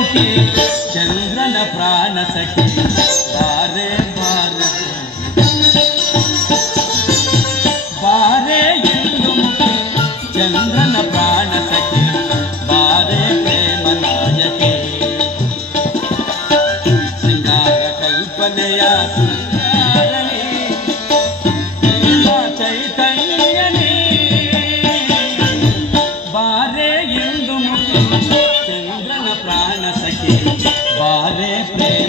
సఖి చంద్రన ప్రాణ సఖి బారే బార బారే ఇల్లు చంద్రన ప్రాణ సఖి చైతన్యని. బారే ఇందు ముఖ్య বারে প্রেম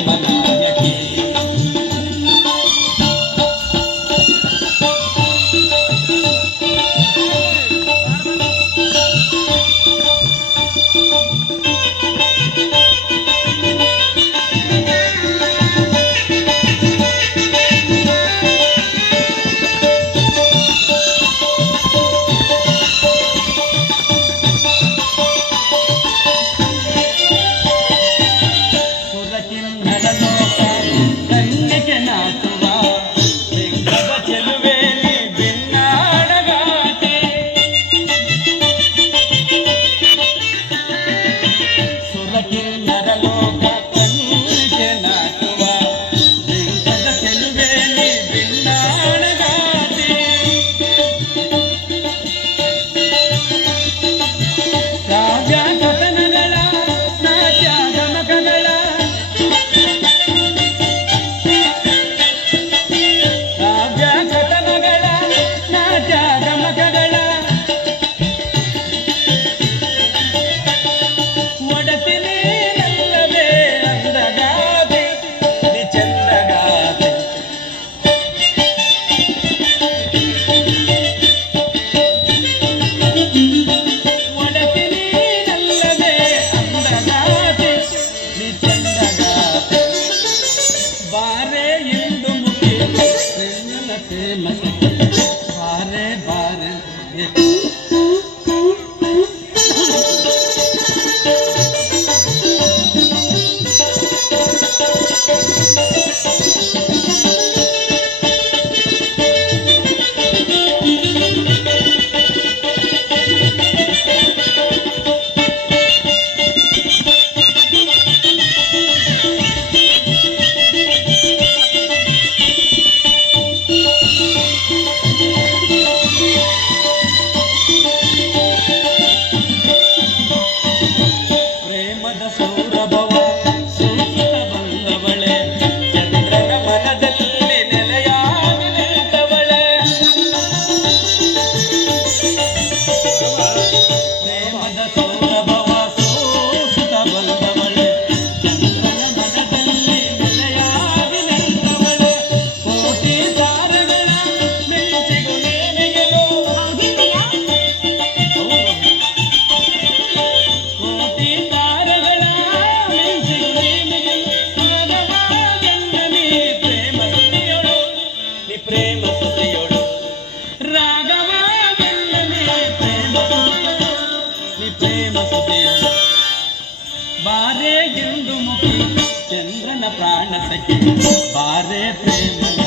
más ಸೌರ ಸುಖಿಯನು ಬಾರೆ ಎಂದು ಮುಖಿ ಚಂದ್ರನ ಪ್ರಾಣ ಸಖಿ ಬಾರೆ ಪ್ರೇಮ